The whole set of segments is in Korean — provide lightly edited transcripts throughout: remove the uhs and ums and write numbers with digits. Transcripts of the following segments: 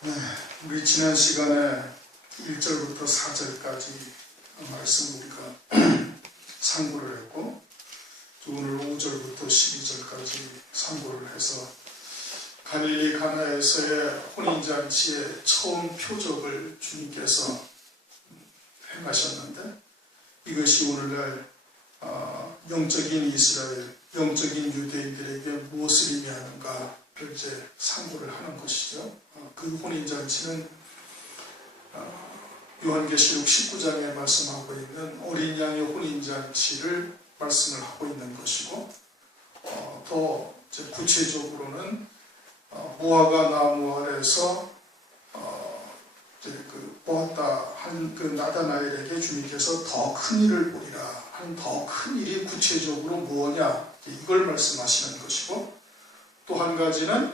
네, 우리 지난 시간에 1절부터 4절까지 말씀 우리가 상고를 했고, 또 오늘 5절부터 12절까지 상고를 해서 갈릴리 가나에서의 혼인잔치의 처음 표적을 주님께서 행하셨는데, 이것이 오늘날 영적인 이스라엘, 영적인 유대인들에게 무엇을 의미하는가를 이제 상고를 하는 것이죠. 그 혼인잔치는 요한계시록 19장에 말씀하고 있는 어린 양의 혼인잔치를 말씀을 하고 있는 것이고, 더 이제 구체적으로는 무화과 나무 아래서 보았다 한 그 나다나엘에게 주님께서 더 큰 일을 보리라 하는 더 큰 일이 구체적으로 무엇냐, 이걸 말씀하시는 것이고, 또 한 가지는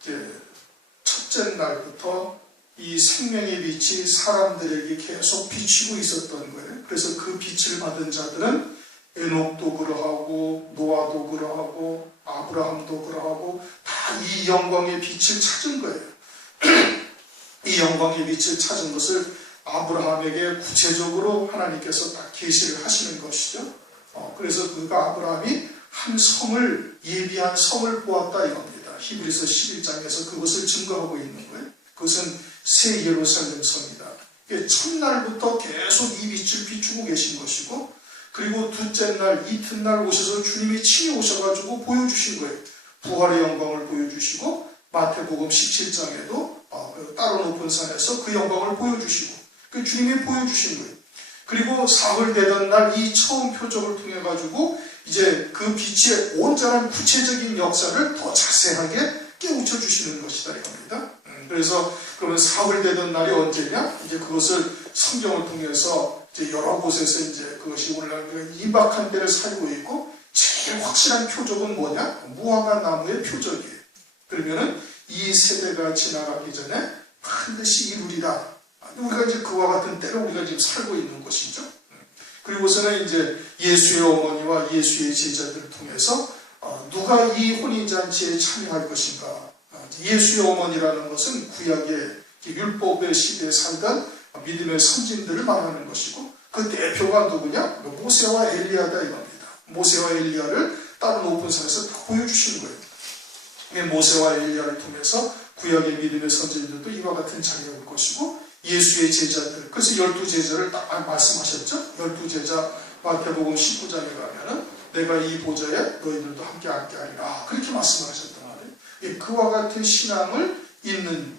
이제 첫째 날부터 이 생명의 빛이 사람들에게 계속 비치고 있었던 거예요. 그래서 그 빛을 받은 자들은 에녹도 그러하고 노아도 그러하고 아브라함도 그러하고 다 이 영광의 빛을 찾은 거예요. 이 영광의 빛을 찾은 것을 아브라함에게 구체적으로 하나님께서 딱 계시를 하시는 것이죠. 그래서 그가 아브라함이 한 성을, 예비한 성을 보았다 이겁니다. 히브리서 11장에서 그것을 증거하고 있는 거예요. 그것은 새 예루살렘 성이다. 첫날부터 계속 이 빛을 비추고 계신 것이고, 그리고 둘째 날, 이튿날 오셔서 주님이 친히 오셔가지고 보여주신 거예요. 부활의 영광을 보여주시고, 마태복음 17장에도 따로 높은 산에서 그 영광을 보여주시고, 그 주님이 보여주신 거예요. 그리고 사흘 되던 날 이 처음 표적을 통해 가지고 이제 그 빛의 온전한 구체적인 역사를 더 자세하게 깨우쳐 주시는 것이다 이겁니다. 그래서 그러면 사흘 되던 날이 언제냐? 이제 그것을 성경을 통해서 이제 여러 곳에서 이제 그것이 오늘날 임박한 때를 살고 있고, 제일 확실한 표적은 뭐냐? 무화과 나무의 표적이에요. 그러면은 이 세대가 지나가기 전에 반드시 이루리라. 우리가 이제 그와 같은 때를 우리가 지금 살고 있는 것이죠. 그리고서는 이제 예수의 어머니와 예수의 제자들을 통해서 누가 이 혼인잔치에 참여할 것인가. 예수의 어머니라는 것은 구약의 율법의 시대에 살던 믿음의 선진들을 말하는 것이고, 그 대표가 누구냐? 모세와 엘리야다 이겁니다. 모세와 엘리야를 다른 높은 산에서 다 보여주시는 거예요. 모세와 엘리야를 통해서 구약의 믿음의 선진들도 이와 같은 자리에 올 것이고, 예수의 제자들, 그래서 12제자를 딱 말씀하셨죠. 12제자 마태복음 19장에 가면은 내가 이 보좌에 너희들도 함께 하리라, 그렇게 말씀하셨단 말이에요. 그와 같은 신앙을 있는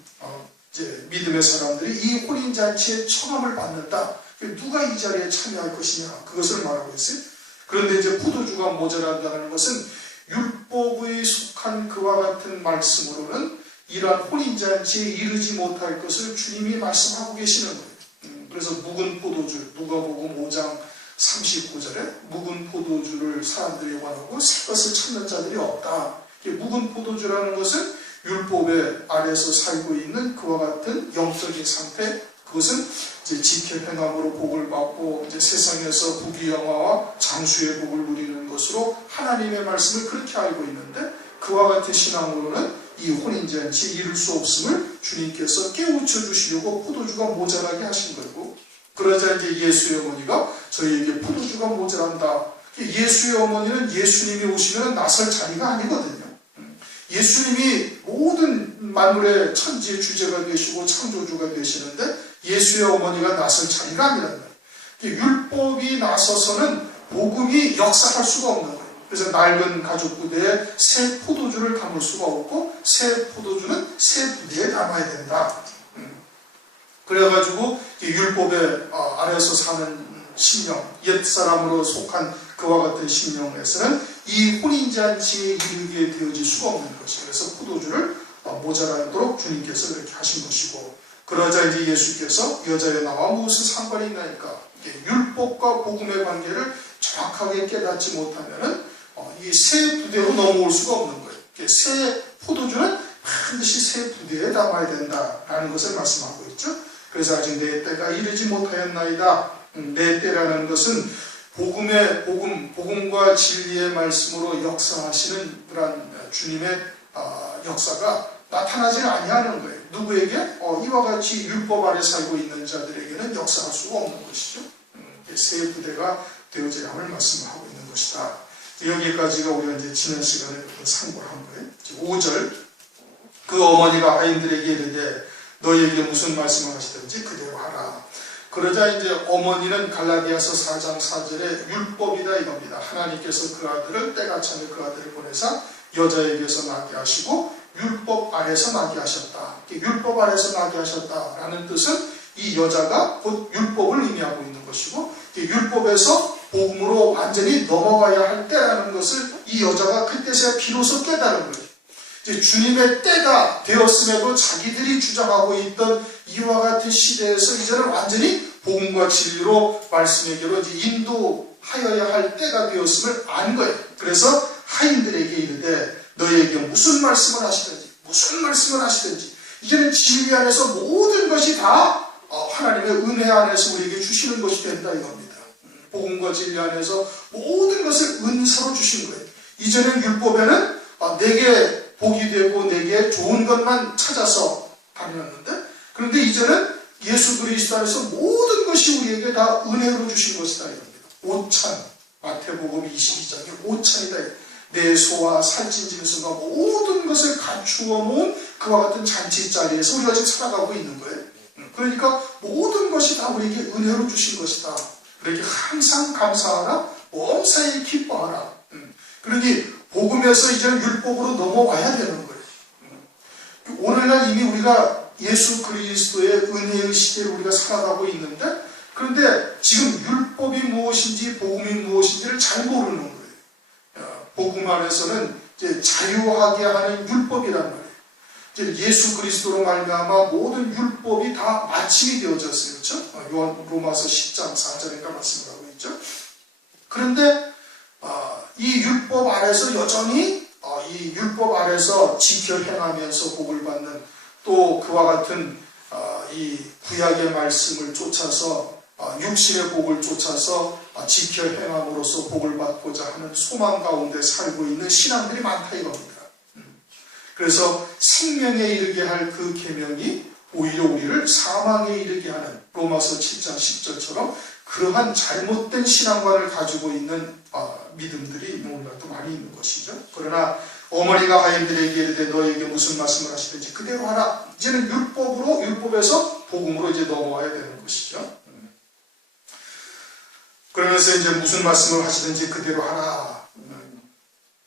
이제 믿음의 사람들이 이 혼인잔치에 청함을 받는다. 누가 이 자리에 참여할 것이냐, 그것을 말하고 있어요. 그런데 이제 포도주가 모자란다는 것은 율법에 속한 그와 같은 말씀으로는 이러한 혼인잔치에 이르지 못할 것을 주님이 말씀하고 계시는 거예요. 그래서 묵은 포도주, 누가복음 5장 39절에 묵은 포도주를 사람들이 원하고 새 것을 찾는 자들이 없다. 묵은 포도주라는 것은 율법의 아래서 살고 있는 그와 같은 영적인 상태, 그것은 이제 지켜 행함으로 복을 받고 이제 세상에서 부귀영화와 장수의 복을 누리는 것으로 하나님의 말씀을 그렇게 알고 있는데, 그와 같은 신앙으로는 이 혼인잔치에 이룰 수 없음을 주님께서 깨우쳐 주시려고 포도주가 모자라게 하신 거고, 그러자 이제 예수의 어머니가 저희에게 포도주가 모자란다. 예수의 어머니는 예수님이 오시면 나설 자리가 아니거든요. 예수님이 모든 만물의 천지의 주제가 되시고 창조주가 되시는데, 예수의 어머니가 나설 자리가 아니란 말이에요. 율법이 나서서는 복음이 역사할 수가 없는 거예요. 그래서 낡은 가죽 부대에 새 포도주를 담을 수가 없고, 새 포도주는 새 부대에 담아야 된다. 그래가지고 율법의 아래서 사는 심령, 옛사람으로 속한 그와 같은 심령에서는 이 혼인잔치에 이르게 되어질 수가 없는 것이에요. 그래서 포도주를 모자라도록 주님께서 그렇게 하신 것이고, 그러자 이제 예수께서 여자여 나와 무슨 상관이 있나니까, 율법과 복음의 관계를 정확하게 깨닫지 못하면은 이 새 부대로 넘어올 수가 없는 거예요. 새 포도주는 반드시 새 부대에 담아야 된다라는 것을 말씀하고 있죠. 그래서 아직 내 때가 이르지 못하였나이다. 내 때라는 것은 복음과 진리의 말씀으로 역사하시는 그런 주님의 역사가 나타나지는 아니하는 거예요. 누구에게? 이와 같이 율법 아래 살고 있는 자들에게는 역사할 수가 없는 것이죠. 새 부대가 되어져야 함을 말씀하고 있는 것이다. 여기까지가 우리가 이제 지난 시간에 상고한 거예요. 5절, 그 어머니가 하인들에게 이르되 너희에게 무슨 말씀을 하시든지 그대로 하라. 그러자 이제 어머니는 갈라디아서 4장 4절에 율법이다 이겁니다. 하나님께서 그 아들을 때가 차면 그 아들을 보내사 여자에게서 나게 하시고 율법 아래서 나게 하셨다. 율법 아래서 나게 하셨다라는 뜻은 이 여자가 곧 율법을 의미하고 있는 것이고, 율법에서 복음으로 완전히 넘어가야 할 때라는 것을 이 여자가 그때서야 비로소 깨달은 거예요. 이제 주님의 때가 되었음에도 자기들이 주장하고 있던 이와 같은 시대에서 이제는 완전히 복음과 진리로 말씀에게로 인도하여야 할 때가 되었음을 안 거예요. 그래서 하인들에게 이르되 너희에게 무슨 말씀을 하시든지 이제는 진리 안에서 모든 것이 다 하나님의 은혜 안에서 우리에게 주시는 것이 된다 이겁니다. 복음과 진리 안에서 모든 것을 은사로 주신 거예요. 이전엔 율법에는 내게 복이 되고 내게 좋은 것만 찾아서 다녔는데, 그런데 이제는 예수 그리스도 안에서 모든 것이 우리에게 다 은혜로 주신 것이다 이겁니다. 오찬, 마태복음 22장에 오찬이다. 내 소와 살찐 짐승과 모든 것을 갖추어 놓은 그와 같은 잔치 자리에서 우리가 지금 살아가고 있는 거예요. 그러니까 모든 것이 다 우리에게 은혜로 주신 것이다. 그러니 항상 감사하라, 엄사히 기뻐하라. 그러니 복음에서 이제는 율법으로 넘어와야 되는 거예요. 오늘날 이미 우리가 예수 그리스도의 은혜의 시대를 우리가 살아가고 있는데, 그런데 지금 율법이 무엇인지 복음이 무엇인지를 잘 모르는 거예요. 복음 안에서는 이제 자유하게 하는 율법이란 말이에요. 이제 예수 그리스도로 말미암아 모든 율법이 다 마침이 되어졌어요. 그렇죠? 로마서 10장 4절인가 말씀을 하고 있죠. 그런데 이 율법 아래서 여전히 이 율법 아래서 지켜 행하면서 복을 받는, 또 그와 같은 이 구약의 말씀을 쫓아서 육신의 복을 쫓아서 지켜 행함으로써 복을 받고자 하는 소망 가운데 살고 있는 신앙들이 많다 이겁니다. 그래서 생명에 이르게 할 그 계명이 오히려 우리를 사망에 이르게 하는 로마서 7장 10절처럼 그러한 잘못된 신앙관을 가지고 있는 믿음들이 오늘날도 많이 있는 것이죠. 그러나 어머니가 하인들에게 이르되 너에게 무슨 말씀을 하시든지 그대로 하라. 이제는 율법에서 복음으로 이제 넘어와야 되는 것이죠. 그러면서 이제 무슨 말씀을 하시든지 그대로 하라.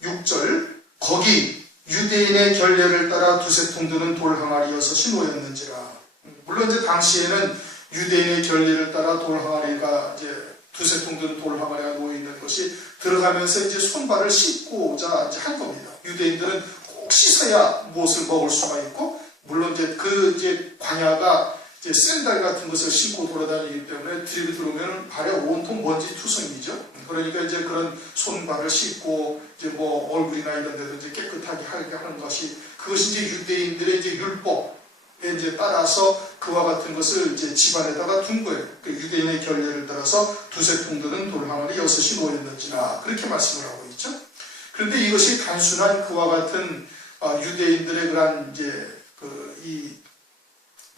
6절, 거기 유대인의 결례를 따라 두세 통 드는 돌 항아리 6이 놓였는지라. 물론 이제 당시에는 유대인의 결례를 따라 돌 항아리가 이제 두세 통 드는 돌 항아리가 놓여 있는 것이 들어가면서 이제 손발을 씻고자 이제 한 겁니다. 유대인들은 꼭 씻어야 무엇을 먹을 수가 있고, 물론 이제 광야가 이제 샌들 같은 것을 신고 돌아다니기 때문에 뒤로 들어오면 발에 온통 먼지 투성이죠. 그러니까 이제 그런 손발을 씻고 이제 뭐 얼굴이나 이런 데도 이제 깨끗하게 하게 하는 것이, 그것이 이제 유대인들의 이제 율법에 이제 따라서 그와 같은 것을 이제 집안에다가 둔 거예요. 그 유대인의 결례를 따라서 두세 통 드는 돌 항아리 6이 놓였는지라 그렇게 말씀을 하고 있죠. 그런데 이것이 단순한 그와 같은 유대인들의 그런 이제 이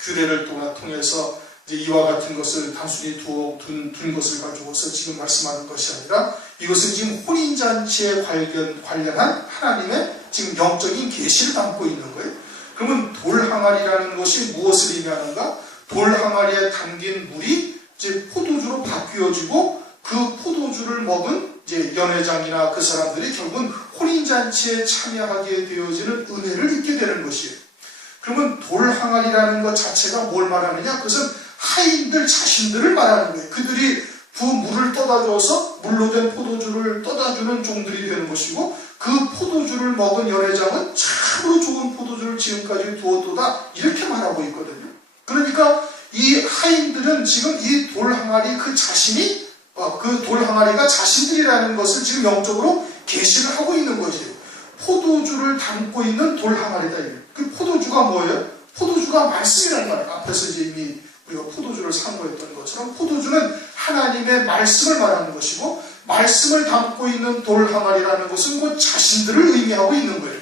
규례를 통해서 이제 이와 같은 것을 단순히 둔 것을 가지고서 지금 말씀하는 것이 아니라, 이것은 지금 혼인잔치에 관련한 하나님의 지금 영적인 계시를 담고 있는 거예요. 그러면 돌 항아리라는 것이 무엇을 의미하는가? 돌 항아리에 담긴 물이 이제 포도주로 바뀌어지고, 그 포도주를 먹은 이제 연회장이나 그 사람들이 결국은 혼인잔치에 참여하게 되어지는 은혜를 입게 되는 것이에요. 그러면 돌 항아리라는 것 자체가 뭘 말하느냐? 그것은 하인들 자신들을 말하는 거예요. 그들이 그 물을 떠다줘서 물로 된 포도주를 떠다주는 종들이 되는 것이고, 그 포도주를 먹은 연회장은 참으로 좋은 포도주를 지금까지 두었도다 이렇게 말하고 있거든요. 그러니까 이 하인들은 지금 이 돌 항아리 그 자신이 그 돌 항아리가 자신들이라는 것을 지금 영적으로 계시를 하고 있는 것이에요. 포도주를 담고 있는 돌 항아리다. 그 포도주가 뭐예요? 포도주가 말씀이라는 말이에요. 앞에서 이제 이미 우리가 포도주를 상고했던 것처럼 포도주는 하나님의 말씀을 말하는 것이고, 말씀을 담고 있는 돌 항아리라는 것은 그 자신들을 의미하고 있는 거예요.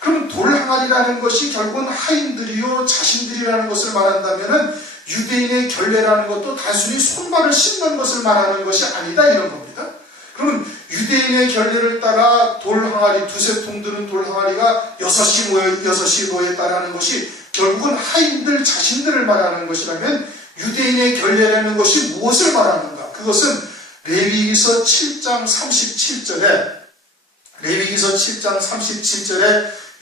그럼 돌항아리라는 것이 결국은 하인들이요 자신들이라는 것을 말한다면은 유대인의 결례라는 것도 단순히 손발을 씻는 것을 말하는 것이 아니다 이런 겁니다. 그러면 유대인의 결례를 따라 돌항아리 두세 통 드는 돌항아리가 6이 모였다라는 것이 결국은 하인들 자신들을 말하는 것이라면 유대인의 결례라는 것이 무엇을 말하는가? 그것은 레위기서 7장 37절에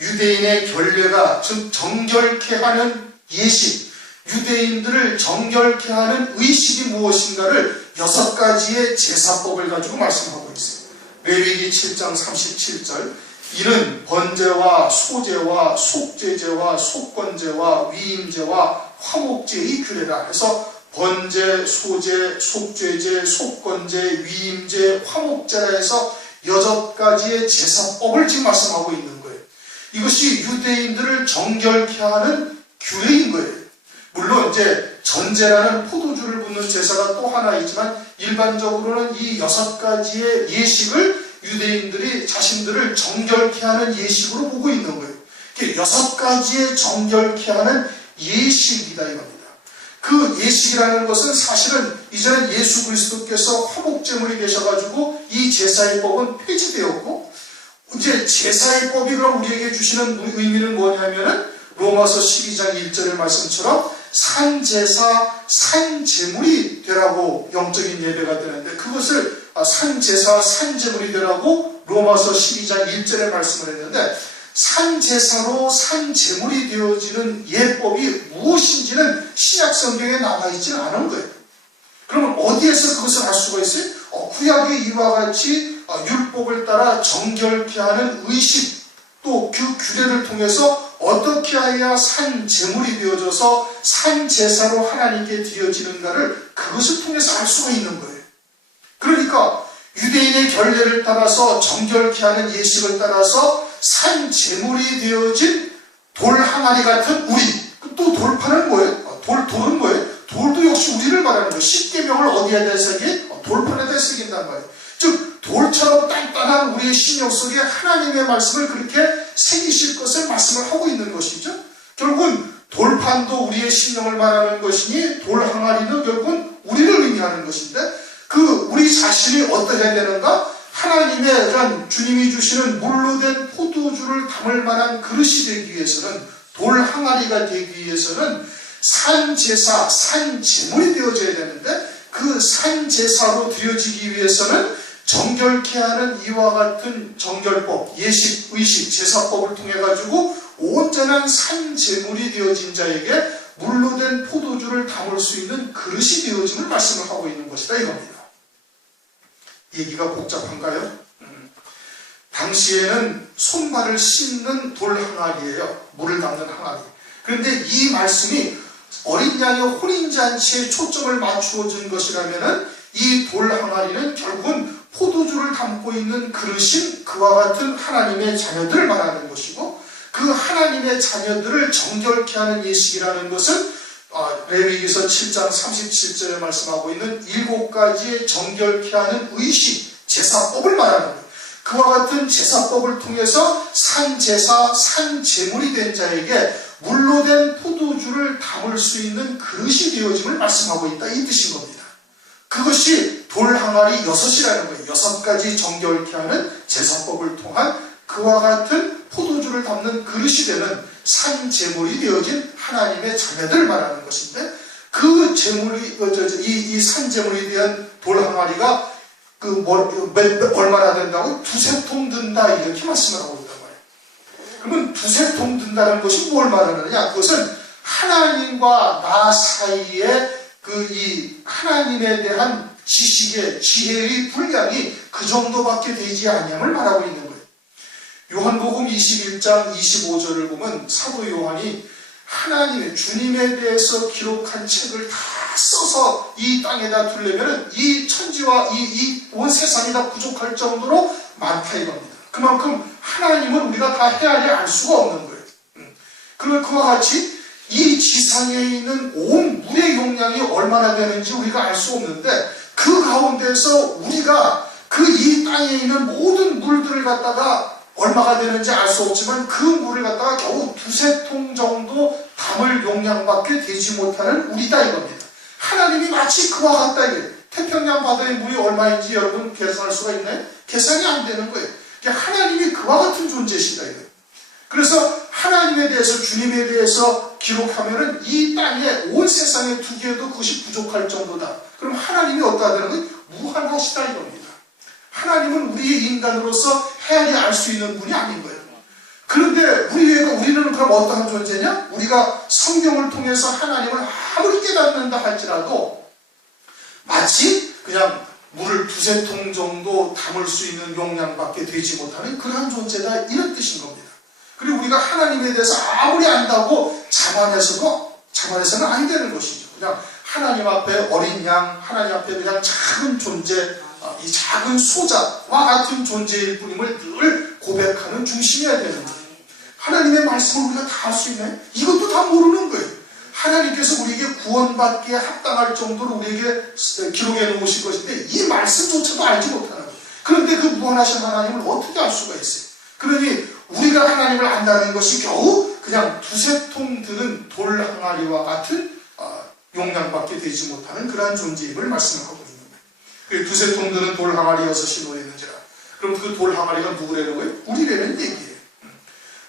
유대인의 결례가 즉 정결케 하는 예식, 유대인들을 정결케 하는 의식이 무엇인가를 6가지의 제사법을 가지고 말씀하고 있어요. 레위기 7장 37절 이는 번제와 소제와 속죄제와 속건제와 위임제와 화목제의 규례라 해서 번제, 소제, 속죄제, 속건제, 위임제, 화목제라 해서 6가지의 제사법을 지금 말씀하고 있는 거예요. 이것이 유대인들을 정결케 하는 규례인 거예요. 물론 이제 전제라는 포도주를 붓는 제사가 또 하나 있지만 일반적으로는 이 6가지의 예식을 유대인들이 자신들을 정결케 하는 예식으로 보고 있는 거예요. 6가지의 정결케 하는 예식이다 이겁니다. 그 예식이라는 것은 사실은 이제는 예수 그리스도께서 화목제물이 되셔가지고 이 제사의 법은 폐지되었고 이제 제사의 법이 그럼 우리에게 주시는 의미는 뭐냐면은 로마서 12장 1절의 말씀처럼 산제사, 산제물이 되라고 영적인 예배가 되는데 그것을 산제사, 산제물이 되라고 로마서 12장 1절에 말씀을 했는데 산제사로 산제물이 되어지는 예법이 무엇인지는 신약성경에 남아있지는 않은 거예요. 그러면 어디에서 그것을 알 수가 있어요? 구약의 이와 같이 율법을 따라 정결케 하는 의식 또 그 규례를 통해서 어떻게 해야 산제물이 되어져서 산제사로 하나님께 드려지는가를 그것을 통해서 알 수가 있는 거예요. 그러니까 유대인의 결례를 따라서 정결케 하는 예식을 따라서 산제물이 되어진 돌항아리 같은 우리 또 돌판은 뭐예요? 돌은 뭐예요? 돌도 역시 우리를 말하는 거예요. 십계명을 어디에 대해서 새기? 돌판에 대해서 새긴단 말이에요. 즉 돌처럼 단단한 우리의 심령 속에 하나님의 말씀을 그렇게 새기실 것을 말씀을 하고 있는 것이죠. 결국은 돌판도 우리의 심령을 말하는 것이니 돌항아리는 결국은 우리를 의미하는 것인데 그 우리 자신이 어떻게 되는가? 하나님의 그런 주님이 주시는 물로 된 포도주를 담을 만한 그릇이 되기 위해서는 돌항아리가 되기 위해서는 산제사, 산제물이 되어져야 되는데 그 산제사로 드려지기 위해서는 정결케 하는 이와 같은 정결법, 예식, 의식, 제사법을 통해 가지고 온전한 산제물이 되어진 자에게 물로 된 포도주를 담을 수 있는 그릇이 되어짐을 말씀을 하고 있는 것이다 이겁니다. 얘기가 복잡한가요? 당시에는 손발을 씻는 돌항아리예요. 물을 담는 항아리. 그런데 이 말씀이 어린 양의 혼인잔치에 초점을 맞추어 준 것이라면은 이 돌항아리는 결국은 포도주를 담고 있는 그릇인 그와 같은 하나님의 자녀들을 말하는 것이고 그 하나님의 자녀들을 정결케 하는 예식이라는 것은 레위기서 7장 37절에 말씀하고 있는 7가지의 정결케 하는 의식, 제사법을 말하는 거예요. 그와 같은 제사법을 통해서 산제사, 산제물이 된 자에게 물로 된 포도주를 담을 수 있는 그릇이 되어짐을 말씀하고 있다 이 뜻인 겁니다. 그것이 돌항아리 6이라는 거예요. 6가지 정결케 하는 제사법을 통한 그와 같은 포도주를 담는 그릇이 되는 산제물이 되어진 하나님의 자녀들을 말하는 것인데 그 제물이 이 산제물에 대한 돌항아리가 얼마나 된다고? 2-3통 든다 이렇게 말씀을 하고 있단 말이에요. 그러면 2-3통 든다는 것이 뭘 말하느냐? 그것은 하나님과 나 사이에 이 하나님에 대한 지식의 지혜의 분량이 그 정도밖에 되지 아니함을 말하고 있는 거예요. 요한복음 21장 25절을 보면 사도 요한이 하나님의 주님에 대해서 기록한 책을 다 써서 이 땅에다 두려면 이 천지와 이 온 세상이 다 부족할 정도로 많다 이겁니다. 그만큼 하나님은 우리가 다 헤아려 알 수가 없는 거예요. 그러면 그와 같이 이 지상에 있는 온 물의 용량이 얼마나 되는지 우리가 알 수 없는데 그 가운데서 우리가 그 이 땅에 있는 모든 물들을 갖다가 얼마가 되는지 알 수 없지만 그 물을 갖다가 겨우 두세 통 정도 담을 용량밖에 되지 못하는 우리다 이겁니다. 하나님이 마치 그와 같다 이거예요. 태평양 바다의 물이 얼마인지 여러분 계산할 수가 있나요? 계산이 안 되는 거예요. 하나님이 그와 같은 존재시다 이거예요. 그래서 하나님에 대해서, 주님에 대해서 기록하면은 이 땅에 온 세상에 두기에도 그것이 부족할 정도다. 그럼 하나님이 어떠하다는 거예요? 무한하시다 이겁니다. 하나님은 우리의 인간으로서 헤아리 알 수 있는 분이 아닌 거예요. 그런데 우리는 그럼 어떠한 존재냐? 우리가 성경을 통해서 하나님을 아무리 깨닫는다 할지라도 마치 그냥 물을 두세 통 정도 담을 수 있는 용량밖에 되지 못하는 그러한 존재다 이런 뜻인 겁니다. 그리고 우리가 하나님에 대해서 아무리 안다고 자만해서는 안 되는 것이죠. 그냥 하나님 앞에 어린 양, 하나님 앞에 그냥 작은 존재, 이 작은 소자와 같은 존재일 뿐임을 늘 고백하는 중심이어야 되는 거예요. 하나님의 말씀을 우리가 다 할 수 있나요? 이것도 다 모르는 거예요. 하나님께서 우리에게 구원받기에 합당할 정도로 우리에게 기록해 놓으실 것인데 이 말씀조차도 알지 못하는 거예요. 그런데 그 무한하신 하나님을 어떻게 알 수가 있어요? 그러니 우리가 하나님을 안다는 것이 겨우 그냥 두세 통 드는 돌 항아리와 같은 용량밖에 되지 못하는 그러한 존재임을 말씀하고 있는 거예요. 두세 통 드는 돌 항아리 6이 놓였는지라. 그럼 그 돌 항아리가 누구라는 거예요? 우리라는 얘기예요.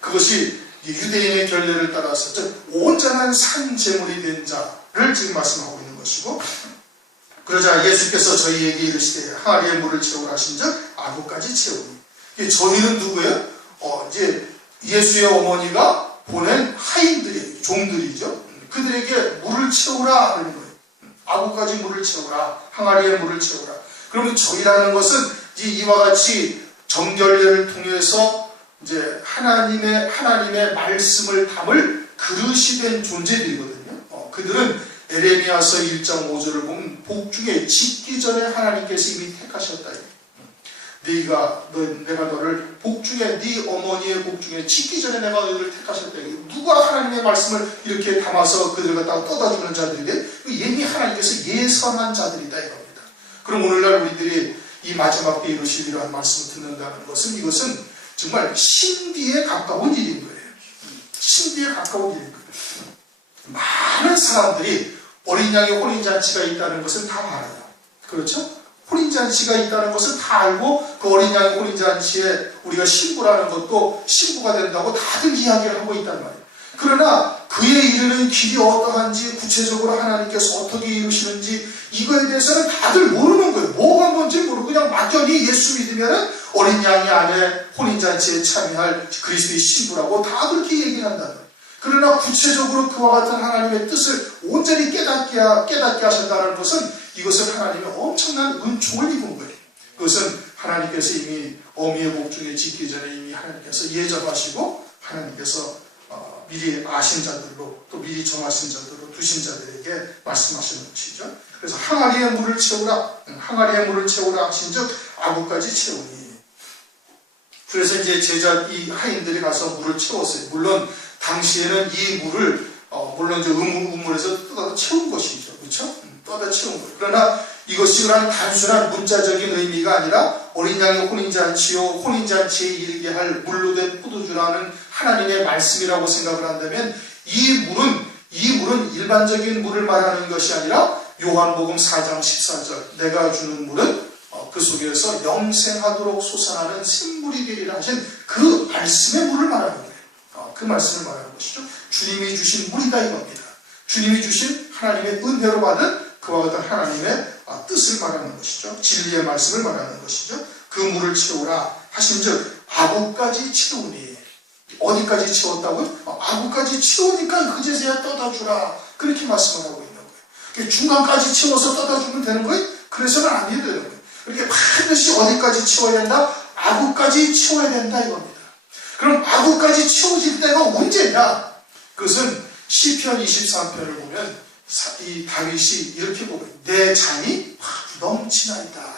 그것이 유대인의 결례를 따라서 즉 온전한 산제물이 된 자를 지금 말씀하고 있는 것이고, 그러자 예수께서 저희에게 이르시되 항아리에 물을 채우라 하신즉 아구까지 채우니. 저희는 누구예요? 이제 예수의 어머니가 보낸 하인들이, 종들이죠. 그들에게 물을 채우라 하는 거예요. 아구까지 물을 채우라, 항아리에 물을 채우라. 그러면 저희라는 것은 이와 같이 정결례를 통해서 이제 하나님의 말씀을 담을 그릇이 된 존재들이거든요. 그들은 에레미야서 1장 5절을 보면 복중에 짓기 전에 하나님께서 이미 택하셨다. 내가 너를 복중에 네 어머니의 복중에 짓기 전에 내가 너를 택하셨다. 누가 하나님의 말씀을 이렇게 담아서 그들 갖다가 떠다주는 자들인데 이미 하나님께서 예선한 자들이다 이겁니다. 그럼 오늘날 우리들이 이 마지막 때에 이루실 이러한 말씀을 듣는다는 것은 이것은 정말 신비에 가까운 일인 거예요. 신비에 가까운 일인 거예요. 많은 사람들이 어린 양의 혼인잔치가 있다는 것은 다 알아요. 그렇죠? 혼인잔치가 있다는 것을 다 알고 그 어린 양의 혼인잔치에 우리가 신부라는 것도 신부가 된다고 다들 이야기를 하고 있단 말이에요. 그러나 그에 이르는 길이 어떠한지 구체적으로 하나님께서 어떻게 이루시는지 이거에 대해서는 다들 모르는 거예요. 뭐가 뭔지 모르고 그냥 막연히 예수 믿으면 어린 양이 안에 혼인잔치에 참여할 그리스도의 신부라고 다 그렇게 얘기를 한다는 거예요. 그러나 구체적으로 그와 같은 하나님의 뜻을 온전히 깨닫게 하신다는 것은 이것은 하나님의 엄청난 은총을 입은 거예요. 그것은 하나님께서 이미 어미의 복중에 짓기 전에 이미 하나님께서 예정하시고 하나님께서 미리 아신 자들로 또 미리 정하신 자들로 두신 자들에게 말씀하시는 것이죠. 그래서 항아리에 물을 채우라, 항아리에 물을 채우라 하신즉 아구까지 채우니. 그래서 이제 이 하인들이 가서 물을 채웠어요. 물론 당시에는 이 물을 물론 이제 우물에서 떠다 채운 것이죠, 그렇죠? 떠다 채운 거예요. 그러나 이것이 그런 단순한 문자적인 의미가 아니라 어린 양의 혼인잔치요 혼인잔치에 이르게 할 물로 된 포도주라는 하나님의 말씀이라고 생각을 한다면 이 물은 일반적인 물을 말하는 것이 아니라 요한복음 4장 14절 내가 주는 물은 그 속에서 영생하도록 솟아나는 샘물이 되리라 하신 그 말씀의 물을 말하는 거예요. 그 말씀을 말하는 것이죠. 주님이 주신 물이다 이겁니다. 주님이 주신 하나님의 은혜로 받은 그와 같은 하나님의 뜻을 말하는 것이죠. 진리의 말씀을 말하는 것이죠. 그 물을 채우라 하신즉 아구까지 채우니. 어디까지 채웠다고요? 아구까지 채우니까 그제서야 떠다주라. 그렇게 말씀을 하고 있는 거예요. 중간까지 채워서 떠다주면 되는 거예요? 그래서는 안 해야 되는 거예요. 그렇게 반드시 어디까지 채워야 된다? 아구까지 채워야 된다 이겁니다. 그럼 아구까지 채워질 때가 언제냐? 그것은 시편 23편을 보면 이 다윗이 이렇게 보고 내 잔이 넘치나이다.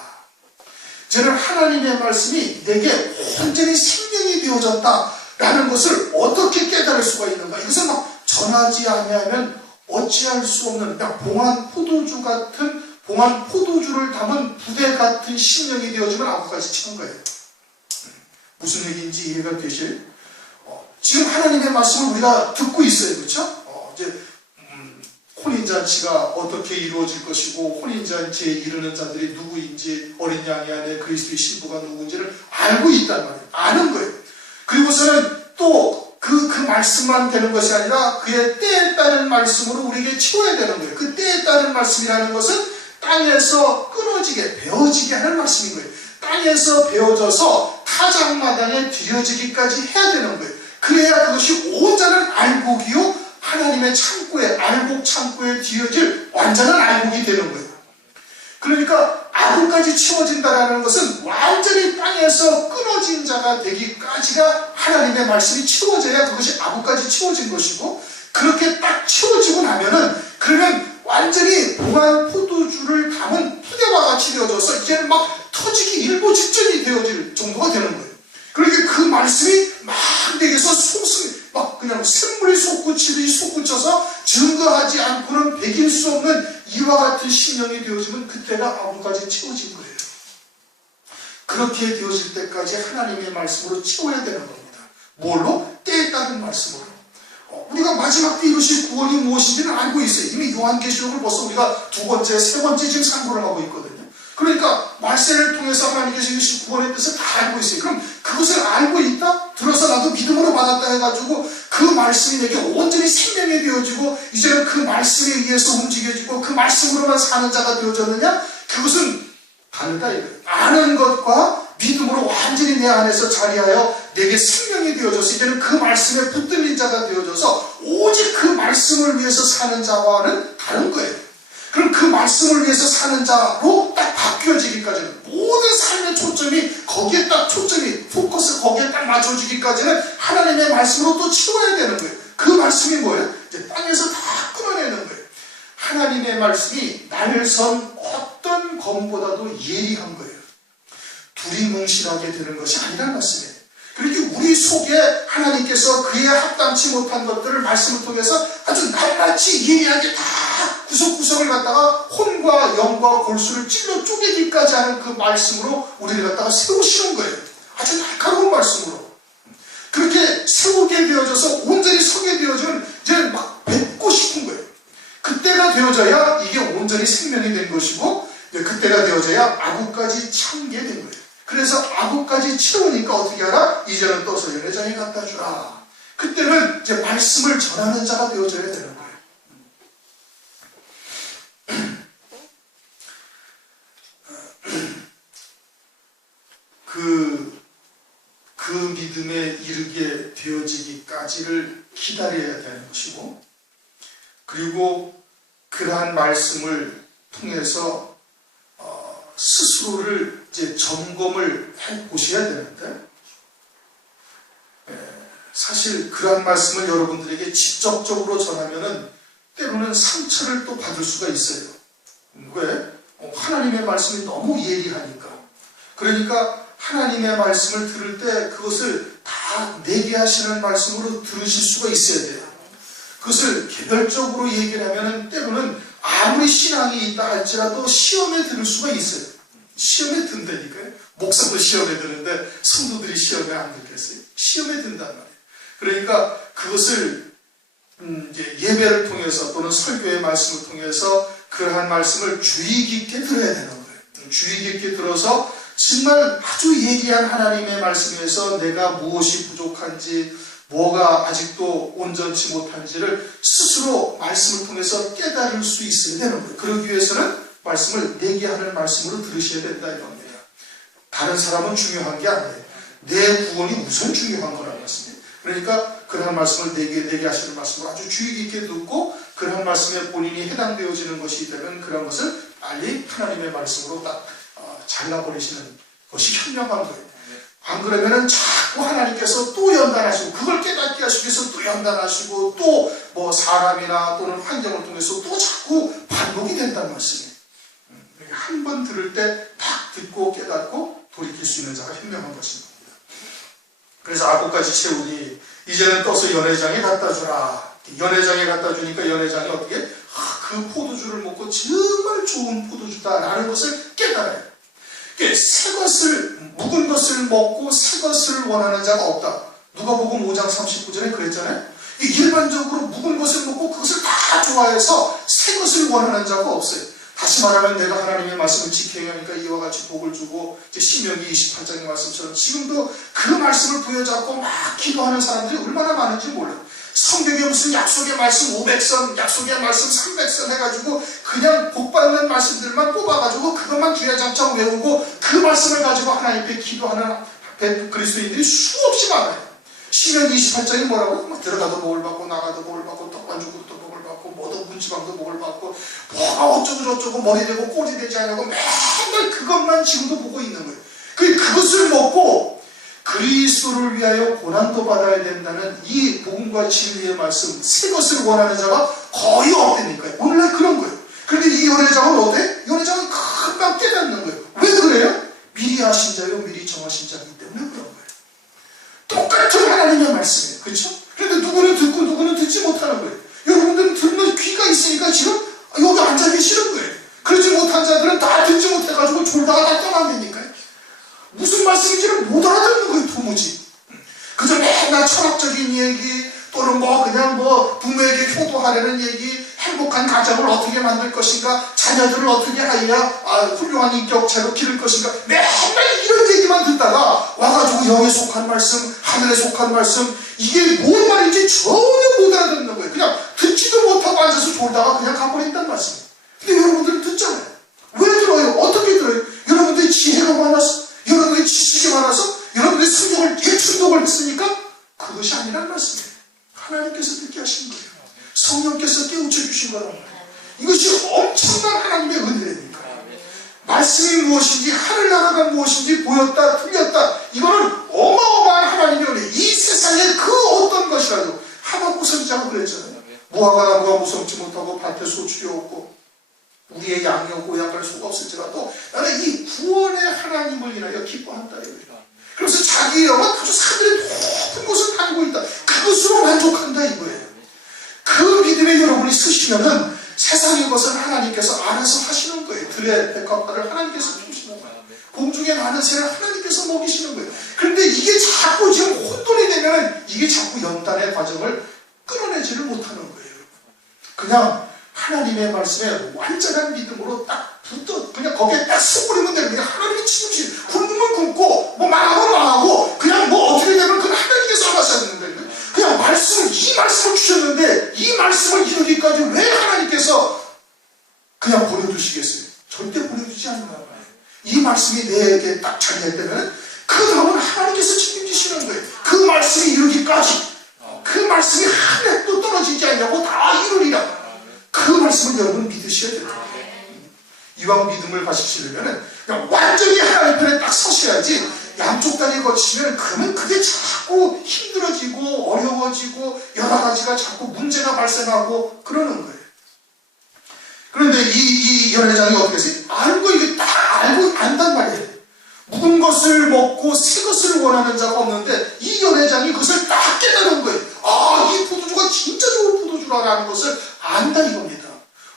저는 하나님의 말씀이 내게 완전히 생명이 되어졌다라는 것을 어떻게 깨달을 수가 있는가? 이것을 막 전하지 아니하면 어찌할 수 없는 그냥 봉한 포도주를 담은 부대 같은 심령이 되어지면 아구까지 채운 거예요. 무슨 얘기인지 이해가 되실? 지금 하나님의 말씀을 우리가 듣고 있어요. 그렇죠? 이제 혼인잔치가 어떻게 이루어질 것이고 혼인잔치에 이르는 자들이 누구인지 어린 양의 안에 그리스도의 신부가 누구인지를 알고 있단 말이에요. 아는 거예요. 그리고서는 또 그 말씀만 되는 것이 아니라 그의 때에 따른 말씀으로 우리에게 치워야 되는 거예요. 그 때에 따른 말씀이라는 것은 땅에서 끊어지게 베어지게 하는 말씀인 거예요. 땅에서 베어져서 타작마당에 들여지기까지 해야 되는 거예요. 그래야 그것이 온 자는 알곡이요 하나님의 창고에 알곡 창고에 뒤어질 완전한 알곡이 되는 거예요. 그러니까 알곡까지 치워진다는 것은 완전히 땅에서 끊어진 자가 되기까지가 하나님의 말씀이 치워져야 그것이 알곡까지 치워진 것이고, 그렇게 딱 치워지고 나면은 그러면 완전히 봉한 포도주를 담은 푸대와 같이 되어져서 이제는 막 터지기 일보 직전이 되어질 정도가 되는 거예요. 그러니까 그 말씀이 막 내게서 막 그냥 샘물이 솟구치듯이 솟구쳐서 증거하지 않고는 배길 수 없는 이와 같은 심령이 되어지면 그때가 아무까지 채워진 거예요. 그렇게 되어질 때까지 하나님의 말씀으로 채워야 되는 겁니다. 뭘로? 때에 따른 말씀으로. 우리가 마지막 때 이루실 구원이 무엇인지는 알고 있어요. 이미 요한계시록을 벌써 우리가 두 번째, 세 번째 지금 상고를 하고 있거든요. 그러니까 말세를 통해서 하나님께서 이루실 구원의 뜻을 다 알고 있어요. 그럼 그것을 알고 있다? 들어서 나도 믿음으로 받았다 해가지고 그 말씀이 내게 온전히 생명이 되어지고 이제는 그 말씀에 의해서 움직여지고 그 말씀으로만 사는 자가 되어졌느냐? 그것은 다르다 이거예요. 아는 것과 믿음으로 완전히 내 안에서 자리하여 내게 생명이 되어져서 이제는 그 말씀에 붙들린 자가 되어져서 오직 그 말씀을 위해서 사는 자와는 다른 거예요. 그럼 그 말씀을 위해서 사는 자로 딱 바뀌어지기까지는 모든 삶의 초점이 거기에 딱 초점이 포커스 거기에 딱 맞춰지기까지는 하나님의 말씀으로 또 치워야 되는 거예요. 그 말씀이 뭐예요? 이제 땅에서 다 끊어내는 거예요. 하나님의 말씀이 날선 어떤 검보다도 예리한 거예요. 두리뭉실하게 되는 것이 아니라는 말씀이에요. 그러니까 우리 속에 하나님께서 그에 합당치 못한 것들을 말씀을 통해서 아주 낱낱이 예리하게 다 구석구석을 갖다가 혼과 영과 골수를 찔러 쪼개기까지 하는 그 말씀으로 우리를 갖다가 세우시는 거예요. 아주 날카로운 말씀으로. 그렇게 세우게 되어져서 온전히 서게 되어지면 이제 막 뱉고 싶은 거예요. 그때가 되어져야 이게 온전히 생명이 된 것이고 그때가 되어져야 아구까지 참게 된 거예요. 그래서 아구까지 채우니까 어떻게 하라? 이제는 떠서 연회장에 갖다 주라. 그때는 이제 말씀을 전하는 자가 되어져야 되는 거예요. 그 믿음에 이르게 되어지기까지를 기다려야 되는 것이고, 그리고 그러한 말씀을 통해서 스스로를 이제 점검을 해 보셔야 되는데, 사실 그러한 말씀을 여러분들에게 직접적으로 전하면은 때로는 상처를 또 받을 수가 있어요. 왜? 하나님의 말씀이 너무 예리하니까. 그러니까 하나님의 말씀을 들을 때 그것을 다 내게 하시는 말씀으로 들으실 수가 있어야 돼요. 그것을 개별적으로 얘기를 하면은 때로는 아무리 신앙이 있다 할지라도 시험에 들을 수가 있어요. 시험에 든다니까요. 목사도 시험에 드는데 성도들이 시험에 안 들겠어요. 시험에 든단 말이에요. 그러니까 그것을 이제 예배를 통해서 또는 설교의 말씀을 통해서 그러한 말씀을 주의 깊게 들어야 되는 거예요. 주의 깊게 들어서 정말 아주 예리한 하나님의 말씀에서 내가 무엇이 부족한지, 뭐가 아직도 온전치 못한지를 스스로 말씀을 통해서 깨달을 수 있어야 되는 거예요. 그러기 위해서는 말씀을 내게 하는 말씀으로 들으셔야 된다 이겁니다. 다른 사람은 중요한 게 아니에요. 내 구원이 우선 중요한 거라는 말씀이에요. 그러니까 그러한 말씀을 내게 하시는 말씀을 아주 주의 깊게 듣고 그러한 말씀에 본인이 해당되어지는 것이 되면 그런 것을 빨리 하나님의 말씀으로 딱 잘라버리시는 것이 현명한 거예요. 안 그러면은 자꾸 하나님께서 또 연단하시고 그걸 깨닫게 하시기 위해서 또 연단하시고 또 뭐 사람이나 또는 환경을 통해서 또 자꾸 반복이 된다는 말씀이에요. 한 번 들을 때 딱 듣고 깨닫고 돌이킬 수 있는 자가 현명한 것인 겁니다. 그래서 아구까지 채우니 이제는 떠서 연회장에 갖다 주라. 연회장에 갖다 주니까 연회장이 어떻게? 그 포도주를 먹고 정말 좋은 포도주다라는 것을 깨달아요. 새 것을, 묵은 것을 먹고 새 것을 원하는 자가 없다. 누가복음 5장 39절에 그랬잖아요. 일반적으로 묵은 것을 먹고 그것을 다 좋아해서 새 것을 원하는 자가 없어요. 다시 말하면 내가 하나님의 말씀을 지켜야 하니까 이와 같이 복을 주고, 신명기 28장의 말씀처럼 지금도 그 말씀을 부여잡고 막 기도하는 사람들이 얼마나 많은지 몰라요. 성경에 무슨 약속의 말씀 500선, 약속의 말씀 300선 해가지고 그냥 복받는 말씀들만 뽑아가지고 그것만 주야장창 외우고 그 말씀을 가지고 하나님께 기도하는 그리스도인들이 수없이 많아요. 신명기 28장이 뭐라고? 막 들어가도 복을 받고 나가도 복을 받고 떡반죽도 복을 받고 뭐도 문지방도 복을 받고 뭐가 어쩌고 저쩌고 머리 되고 꼬리 되지 않냐고 맨날 그것만 지금도 보고 있는 거예요. 그것을 먹고 그리스도를 위하여 고난도 받아야 된다는 이 복음과 진리의 말씀, 새 것을 원하는 자가 거의 없다니까요. 오늘날 그런 거예요. 그런데 이 연회장은 어때? 연회장은 금방 깨닫는 거예요. 왜 그래요? 미리 아신 자요, 미리 정하신 자이기 때문에 그런 거예요. 똑같은 하나님의 말씀이에요. 그렇죠? 그런데 누구는 듣고 누구는 듣지 못하는 거예요. 여러분들은 듣는 귀가 있으니까 지금 여기 앉아 계시는 거예요. 그러지 못한 자들은 다 듣지 못해가지고 졸다가 다 떠난다니까요. 무슨 말씀인지를 못 알아듣는 거예요, 도무지. 그저 맨날 철학적인 얘기, 또는 그냥 부모에게 효도하려는 얘기, 행복한 가정을 어떻게 만들 것인가, 자녀들을 어떻게 하여야 훌륭한 인격체로 기를 것인가, 맨날 이런 얘기만 듣다가 와가지고 영에 속한 말씀, 하늘에 속한 말씀, 이게 뭔 말인지 전혀 못 알아듣는 거예요. 그냥 듣지도 못하고 앉아서 졸다가 그냥 가버린다는 말씀이에요. 근데 여러분들은 듣잖아요. 왜 들어요? 어떻게 들어요? 여러분들이 지혜가 많아서, 여러분들이 지식이 많아서, 여러분들이 성경을 예충독을 했으니까 그것이 아니란 말씀이에요. 하나님께서 듣게 하신 거예요. 성령께서 깨우쳐 주신 거란 말이에요. 이것이 엄청난 하나님의 은혜니까. 말씀이 무엇인지, 하늘나라가 무엇인지 보였다 틀렸다, 이거는 어마어마한 하나님의 은혜. 이 세상에 그 어떤 것이라도, 하박국 선지자가 그랬잖아요. 무화과 나무가 무성치 못하고 밭에 소출이 없고 우리의 양이 없고 약할 수가 없을지라도 나는 이 구원의 하나님을 인하여 기뻐한다 이거예요. 그래서 자기 영은 아주 산들의 높은 곳을 다니고 있다, 그것으로 만족한다 이거예요. 그 믿음에 여러분이 쓰시면은 세상의 것은 하나님께서 알아서 하시는 거예요. 들의 백합화를 하나님께서 주시는 거예요. 공중에 나는 새를 하나님께서 먹이시는 거예요. 그런데 이게 자꾸 지금 혼돈이 되면은 이게 자꾸 연단의 과정을 끊어내지를 못하는 거예요. 그냥 하나님의 말씀에 완전한 믿음으로 딱 붙어, 그냥 거기에 딱 섞으면 되는 거예요. 하나님이 지금 굶으면 굶고, 망하면 망하고, 그냥 어떻게 되면 그건 하나님께서 하셔야 되는 거예요. 그냥 이 말씀을 주셨는데, 이 말씀을 이루기까지 왜 하나님께서 그냥 버려두시겠어요? 절대 버려두지 않는다. 이 말씀이 내게 딱 자리했다면, 그 다음은 하나님께서 책임지시는 거예요. 그 말씀이 이루기까지, 그 말씀이 한 획도 떨어지지 않냐고 다 이루리라. 그 말씀을 여러분 믿으셔야 됩니다. 이왕 믿음을 가지시려면 그냥 완전히 하나님 편에 딱 서셔야지, 양쪽 다리 거치시면 그러면 그게 자꾸 힘들어지고 어려워지고 여러 가지가 자꾸 문제가 발생하고 그러는 거예요. 그런데 이 연회장이 어떻게 했어요? 이게 딱 알고 안단 말이에요. 묵은 것을 먹고 새 것을 원하는 자가 없는데 이 연회장이 그것을 딱 깨달은 거예요. 이 포도주가 진짜 좋은 포도주라는 것을 안다 이겁니다.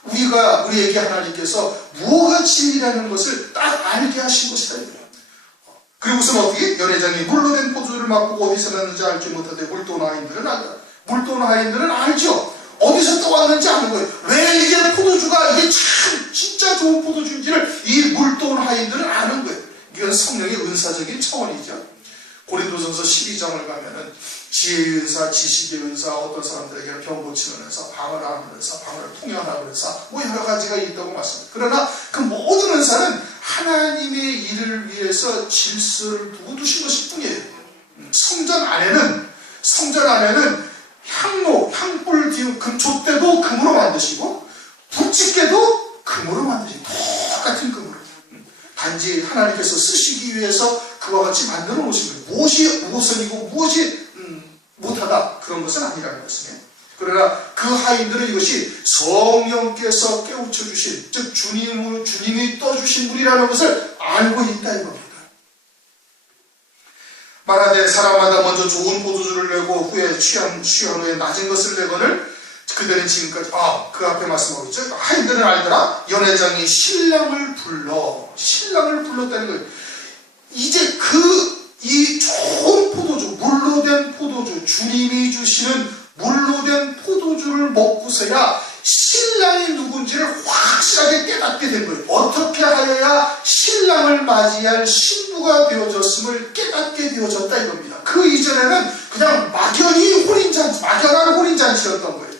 우리에게 하나님께서 무엇가 진리라는 것을 딱 알게 하신 것이다 이거예요. 그리고선 어떻게? 연회장이 물로 된 포도주를 맛보고 어디서 났는지 알지 못하되 물돈 하인들은 안다. 물돈 하인들은 알죠. 어디서 떠왔는지 아는 거예요. 왜 이게 포도주가 이게 참 진짜 좋은 포도주인지를 이 물돈 하인들은 아는 거예요. 이건 성령의 은사적인 차원이죠. 고린도전서 12장을 가면은 지혜의 은사, 지식의 은사, 어떤 사람들에게는 병 고치는 은사, 방언을 하는 은사, 방언을 통역하는 은사, 여러 가지가 있다고 말씀합니다. 그러나 그 모든 은사는 하나님의 일을 위해서 질서를 두고 두신 것일 뿐이에요. 성전 안에는 향로, 향불 띄운 촛대도 금으로 만드시고 부찌개도 금으로 만드시고 똑같은 금으로. 단지 하나님께서 쓰시기 위해서 그와 같이 만들어 놓으신 거예요. 무엇이 우선이고 무엇이 못하다, 그런 것은 아니라는 것이에요. 그러나 그 하인들은 이것이 성령께서 깨우쳐 주신, 즉 주님이 떠주신 물이라는 것을 알고 있다 이겁니다. 말하되 사람마다 먼저 좋은 포도주를 내고 후에 취한 후에 낮은 것을 내거늘 그들은 지금까지 그 앞에 말씀하고 있죠. 하인들은 알더라. 연회장이 신랑을 불렀다는 거예요. 이제 이 좋은 포도주, 물로 된 포도주, 주님이 주시는 물로 된 포도주를 먹고서야 신랑이 누군지를 확실하게 깨닫게 된 거예요. 어떻게 하여야 신랑을 맞이할 신부가 되어졌음을 깨닫게 되어졌다 이겁니다. 그 이전에는 그냥 막연한 혼인잔치였던 거예요.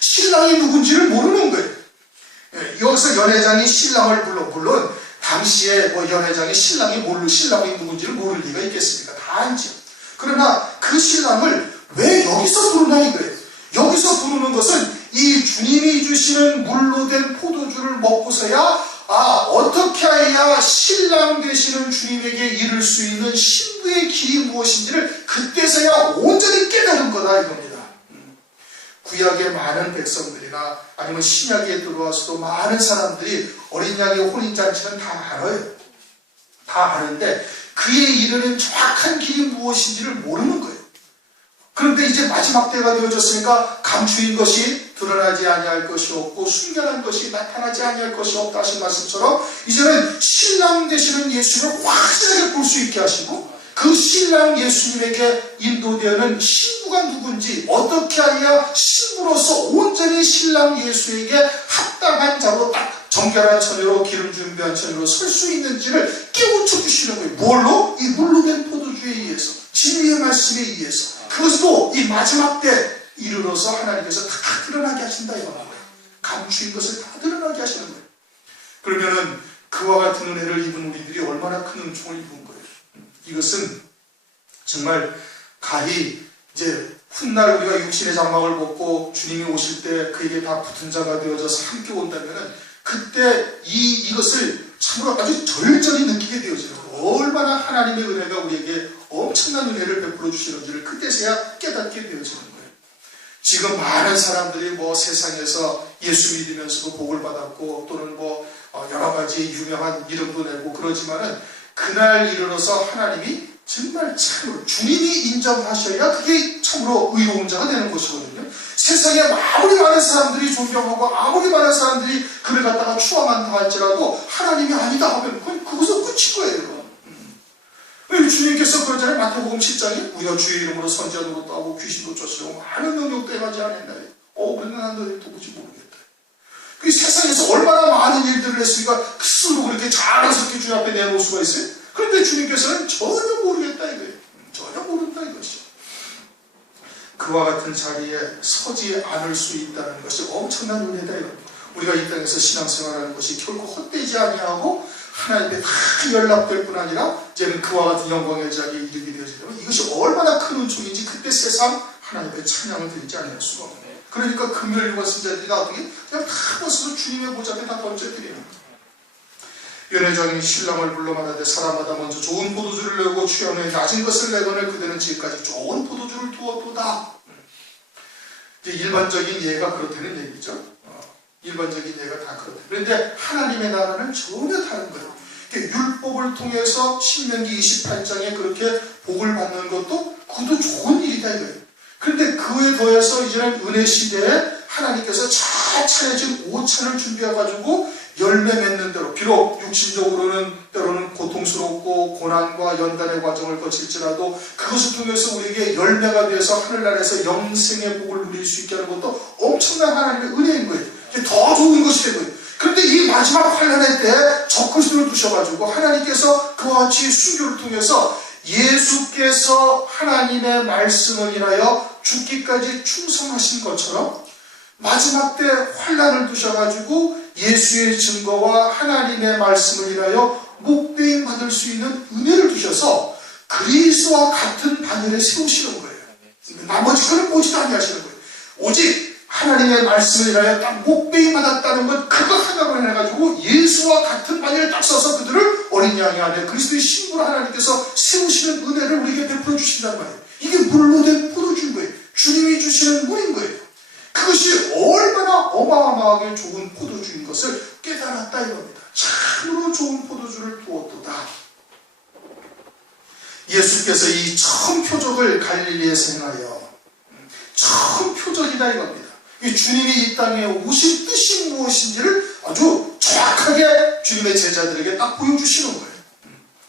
신랑이 누군지를 모르는 거예요. 여기서 연회장이 신랑을 물론 당시에 연회장이 신랑이 누군지를 모를 리가 있겠습니까? 다 알죠. 그러나 그 신랑을 왜 여기서 부르나 이거예요. 여기서 부르는 것은 이 주님이 주시는 물로 된 포도주를 먹고서야 어떻게 해야 신랑 되시는 주님에게 이를 수 있는 신부의 길이 무엇인지를 그때서야 온전히 깨달은 거다 이겁니다. 구약의 많은 백성들이나 아니면 신약에 들어와서도 많은 사람들이 어린 양의 혼인잔치는 다 알아요. 다 아는데 그에 이르는 정확한 길이 무엇인지를 모르는 거예요. 그런데 이제 마지막 때가 되어졌으니까 감추인 것이 드러나지 아니할 것이 없고 숨겨난 것이 나타나지 아니할 것이 없다 하신 말씀처럼 이제는 신랑 되시는 예수를 확실하게 볼 수 있게 하시고 그 신랑 예수님에게 인도되는 신부가 누군지 어떻게 하여야 신부로서 온전히 신랑 예수에게 합당한 자로 딱 정결한 처녀로 기름 준비한 처녀로 설 수 있는지를 깨우쳐 주시는 거예요. 뭘로? 이 물로 된 포도주에 의해서, 진리의 말씀에 의해서. 그것도 이 마지막 때 이르러서 하나님께서 다 드러나게 하신다 이거예요. 감추인 것을 다 드러나게 하시는 거예요. 그러면은 그와 같은 은혜를 입은 우리들이 얼마나 큰 은총을 입은 거예요. 이것은 정말 가히 이제 훗날 우리가 육신의 장막을 벗고 주님이 오실 때 그에게 다 붙은 자가 되어져서 함께 온다면은 그때 이것을 참으로 아주 절절히 느끼게 되어지는 거예요. 얼마나 하나님의 은혜가 우리에게 엄청난 은혜를 베풀어 주시는지를 그때서야 깨닫게 되어지는 거예요. 지금 많은 사람들이 세상에서 예수 믿으면서도 복을 받았고 또는 여러 가지 유명한 이름도 내고 그러지만은 그날 이르러서 하나님이 정말 참으로 주님이 인정하셔야 그게 참으로 의로운 자가 되는 것이거든요. 세상에 아무리 많은 사람들이 존경하고 아무리 많은 사람들이 그를 갖다가 추앙한다 할지라도 하나님이 아니다 하면 그것은 끝인 거예요. 주님께서 그러잖아요. 마태복음 10장에 우리가 주의 이름으로 선지자로 따고 귀신도 쫓으려고 많은 능력도 행하지 않았나요? 그런데 난 너희 도무지 모르겠다. 그 세상에서 얼마나 많은 일들을 했으니까 스스로 그렇게 자랑스럽게 주님 앞에 내놓을 수가 있어요? 그런데 주님께서는 전혀 모르겠다 이거예요. 전혀 모른다 이것이. 그와 같은 자리에 서지 않을 수 있다는 것이 엄청난 은혜다 이겁니다. 우리가 이 땅에서 신앙생활하는 것이 결코 헛되지 아니하고 하나님께 다 연락될 뿐 아니라 이제는 그와 같은 영광의 자리에 이르게 되어지면 이것이 얼마나 큰 은총인지 그때 세상 하나님의 찬양을 드리지 않을 수가 없네요. 그러니까 금요일 유가 신자들이 나중에 그냥 다 벗어서 주님의 보좌 앞에 다 던져드리는 거예요. 연회장이 신랑을 불러 말하되 사람마다 먼저 좋은 포도주를 내고 취한 후에 낮은 것을 내거늘 그대는 지금까지 좋은 포도주를 두었도다. 이제 일반적인 예가 그렇다는 얘기죠. 일반적인 예가 다 그렇다. 그런데 하나님의 나라는 전혀 다른 거예요. 율법을 통해서 신명기 28장에 그렇게 복을 받는 것도 그것도 좋은 일이다 이거예요. 그런데 그에 더해서 이제는 은혜 시대에 하나님께서 잘 차려진 오찬을 준비해가지고 열매 맺는 대로 비록 육신적으로는 때로는 고통스럽고 고난과 연단의 과정을 거칠지라도 그것을 통해서 우리에게 열매가 되어서 하늘나라에서 영생의 복을 누릴 수 있게 하는 것도 엄청난 하나님의 은혜인 거예요. 더 좋은 것이 되고요. 그런데 이 마지막 환난의 때 적그리스도를 두셔가지고 하나님께서 그와 같이 순교를 통해서 예수께서 하나님의 말씀을 인하여 죽기까지 충성하신 것처럼 마지막 때 환난을 두셔가지고 예수의 증거와 하나님의 말씀을 인하여 목배임 받을 수 있는 은혜를 두셔서 그리스도와 같은 반열에 세우시는 거예요. 나머지 거는 보지도 아니하시는 거예요. 오직 하나님의 말씀을 인하여 딱 목배임 받았다는 것 그거 하나로 해가지고 예수와 같은 반열에 딱 서서 그들을 어린 양의 아내 그리스도의 신부로 하나님께서 세우시는 은혜를 우리에게 베풀어 주신단 말이에요. 이게 물로 된 포도주인 거예요. 주님이 주시는 물인 거예요. 그것이 얼마나 어마어마하게 좋은 포도주인 것을 깨달았다 이겁니다. 참으로 좋은 포도주를 두었도다. 예수께서 이 처음 표적을 갈릴리에서 행하여 처음 표적이다 이겁니다. 이 주님이 이 땅에 오실 뜻이 무엇인지를 아주 정확하게 주님의 제자들에게 딱 보여주시는 거예요.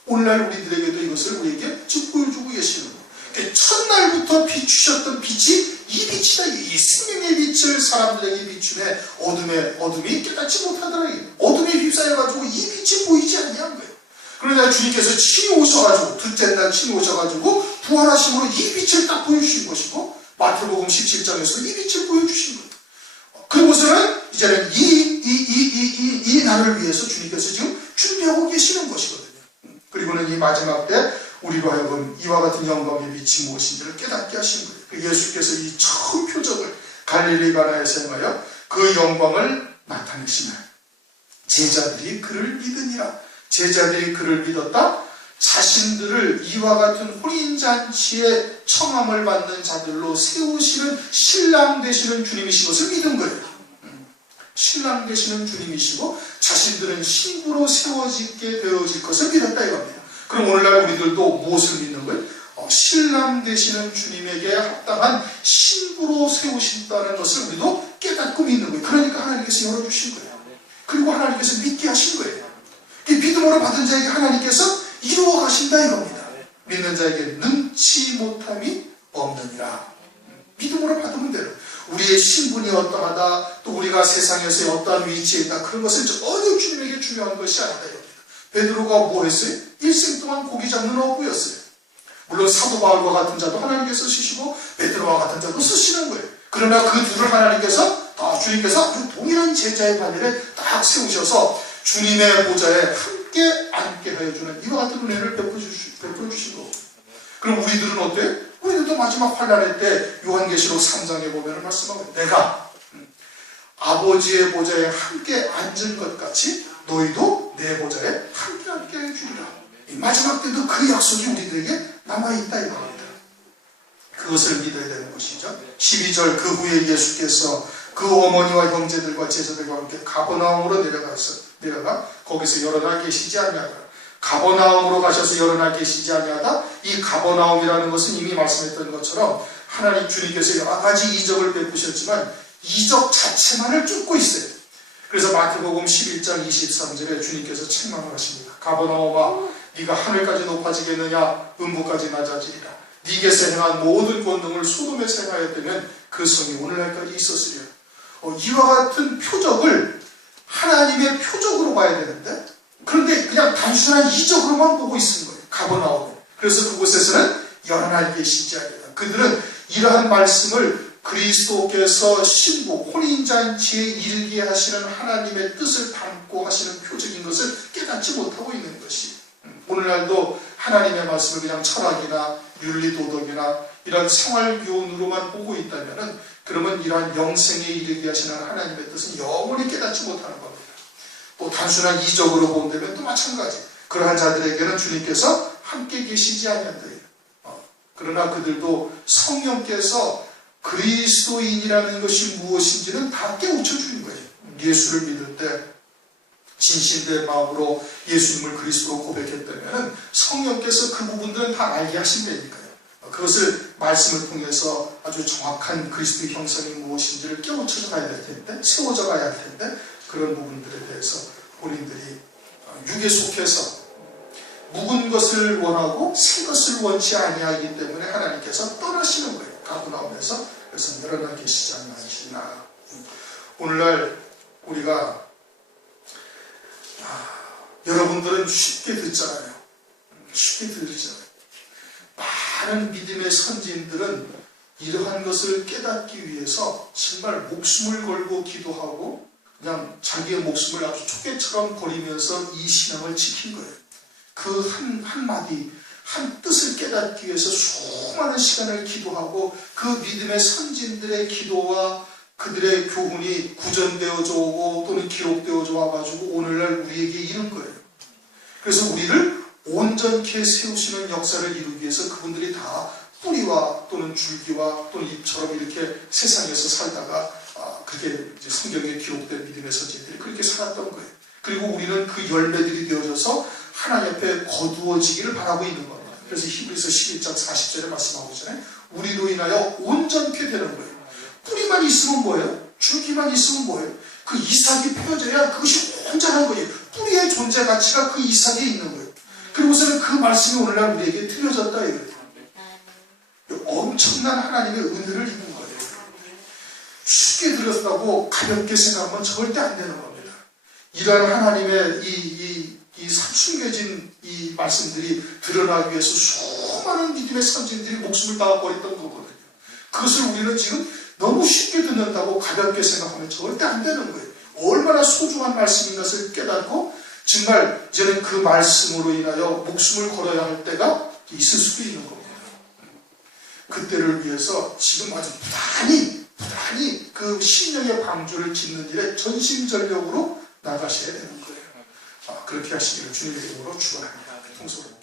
오늘날 우리들에게도 이것을 우리에게 지금 보여주고 계시는 거예요. 첫날부터 비추셨던 빛이 이 빛이다. 이 생명의 빛을 사람들에게 비추매 어둠이 깨닫지 못하더라. 어둠에 휩싸여가지고 이 빛이 보이지 아니한 거예요. 그러나 주님께서 친히 오셔가지고 둘째 날 친히 오셔가지고 부활하심으로 이 빛을 딱 보여주신 것이고 마태복음 17장에서 이 빛을 보여주신 거예요. 그리고서는 이제는 이 날을 위해서 주님께서 지금 준비하고 계시는 것이거든요. 그리고는 이 마지막 때 우리로 하여금 이와 같은 영광의 빛이 무엇인지를 깨닫게 하신 거예요. 예수께서 이 처음 표적을 갈릴리 가나에서 행하여 그 영광을 나타내시면 제자들이 그를 믿으니라. 제자들이 그를 믿었다. 자신들을 이와 같은 혼인잔치에 청함을 받는 자들로 세우시는 신랑 되시는 주님이신 것을 믿은 거예요. 신랑 되시는 주님이시고 자신들은 신부로 세워지게 되어질 것을 믿었다 이겁니다. 그럼 오늘날 우리들도 무엇을 믿는 거예요? 신랑 되시는 주님에게 합당한 신부로 세우신다는 것을 우리도 깨닫고 믿는 거예요. 그러니까 하나님께서 열어주신 거예요. 그리고 하나님께서 믿게 하신 거예요. 믿음으로 받은 자에게 하나님께서 이루어 가신다 이겁니다. 믿는 자에게 능치 못함이 없느니라. 믿음으로 받으면 돼요. 우리의 신분이 어떠하다, 또 우리가 세상에서의 어떠한 위치에 있다, 그런 것은 전혀 주님에게 중요한 것이 아니다 이겁니다. 베드로가 뭐 했어요? 일생 동안 고기 잡는 어부였어요. 물론 사도 바울과 같은 자도 하나님께서 쓰시고 베드로와 같은 자도 쓰시는 거예요. 그러나 그 둘을 하나님께서 주님께서 아주 동일한 제자의 반열에 딱 세우셔서 주님의 보좌에 함께 앉게 하여주는 이와 같은 은혜를 베풀어 주신 거고. 그럼 우리들은 어때요? 우리들도 마지막 환난의 때 요한계시록 3장에 보면 말씀하고 내가 아버지의 보좌에 함께 앉은 것 같이 너희도 내 보좌에 함께 앉게 해주리라. 마지막 때도 그 약속이 우리들에게 남아있다 이겁니다. 그것을 믿어야 되는 것이죠. 12절 그 후에 예수께서 그 어머니와 형제들과 제자들과 함께 가버나움으로 내려가 거기서 여러 날 계시지 아니하더라. 가버나움으로 가셔서 여러 날 계시지 아니하다. 이 가버나움이라는 것은 이미 말씀했던 것처럼 하나님 주님께서 여러 가지 이적을 베푸셨지만 이적 자체만을 쫓고 있어요. 그래서 마태복음 11장 23절에 주님께서 책망을 하십니다. 가버나움아 네가 하늘까지 높아지겠느냐 음부까지 낮아지리라. 네게서 행한 모든 권능을 소돔에서 행하였다면 그 성이 오늘날까지 있었으리라. 이와 같은 표적을 하나님의 표적으로 봐야 되는데 그런데 그냥 단순한 이적으로만 보고 있는 거예요. 가버나움에. 그래서 그곳에서는 여러 날 계시지 아니하다. 그들은 이러한 말씀을 그리스도께서 신부 혼인잔치에 이르게 하시는 하나님의 뜻을 담고 하시는 표적인 것을 깨닫지 못하고 있는 것이 오늘날도 하나님의 말씀을 그냥 철학이나 윤리도덕이나 이런 생활교훈으로만 보고 있다면 그러면 이러한 영생에 이르게 하시는 하나님의 뜻은 영원히 깨닫지 못하는 겁니다. 또 단순한 이적으로 본다면 또 마찬가지. 그러한 자들에게는 주님께서 함께 계시지 아니한다. 그러나 그들도 성령께서 그리스도인이라는 것이 무엇인지는 다 깨우쳐 주는 거예요. 예수를 믿을 때 진실된 마음으로 예수님을 그리스도로 고백했다면 성령께서 그 부분들은 다 알게 하신다니까요. 그것을 말씀을 통해서 아주 정확한 그리스도의 형상이 무엇인지를 깨우쳐 가야 될 텐데 세워져 가야 할 텐데 그런 부분들에 대해서 본인들이 육에 속해서 묵은 것을 원하고 새 것을 원치 아니하기 때문에 하나님께서 떠나시는 거예요. 가버나움에서. 그래서 여러 날 계시지 않으시나. 오늘날 우리가 여러분들은 쉽게 듣잖아요. 쉽게 들리잖아요. 많은 믿음의 선진들은 이러한 것을 깨닫기 위해서 정말 목숨을 걸고 기도하고 그냥 자기의 목숨을 아주 초계처럼 버리면서 이 신앙을 지킨 거예요. 그 한마디, 한 뜻을 깨닫기 위해서 수많은 시간을 기도하고 그 믿음의 선진들의 기도와 그들의 교훈이 구전되어져 오고 또는 기록되어져 와가지고 오늘날 우리에게 이른 거예요. 그래서 우리를 온전케 세우시는 역사를 이루기 위해서 그분들이 다 뿌리와 또는 줄기와 또는 잎처럼 이렇게 세상에서 살다가 그게 이제 성경에 기록된 믿음의 선진들이 그렇게 살았던 거예요. 그리고 우리는 그 열매들이 되어져서 하나님 앞에 거두어지기를 바라고 있는 겁니다. 그래서 히브리서 11장 40절에 말씀하고 있잖아요. 우리로 인하여 온전케 되는 거예요. 뿌리만 있으면 뭐예요? 줄기만 있으면 뭐예요? 그 이삭이 펴져야 그것이 온전한 거예요. 뿌리의 존재 가치가 그 이삭에 있는 거예요. 그리고서는 그 말씀이 오늘날 우리에게 들려졌다 이거예요. 엄청난 하나님의 은혜를 입은 거예요. 쉽게 들었다고 가볍게 생각하면 절대 안 되는 겁니다. 이러한 하나님의 이 숨겨진 이 말씀들이 드러나기 위해서 수많은 믿음의 선진들이 목숨을 다버렸던 거거든요. 그것을 우리는 지금 너무 쉽게 듣는다고 가볍게 생각하면 절대 안 되는 거예요. 얼마나 소중한 말씀인 것을 깨닫고 정말 이제는 그 말씀으로 인하여 목숨을 걸어야 할 때가 있을 수도 있는 겁니다. 그때를 위해서 지금 아주 부단히 그 신령의 방주를 짓는 일에 전심전력으로 나가셔야 되는 거예요. 그렇게 하시기를 주님의 이름으로 축원합니다. 통솔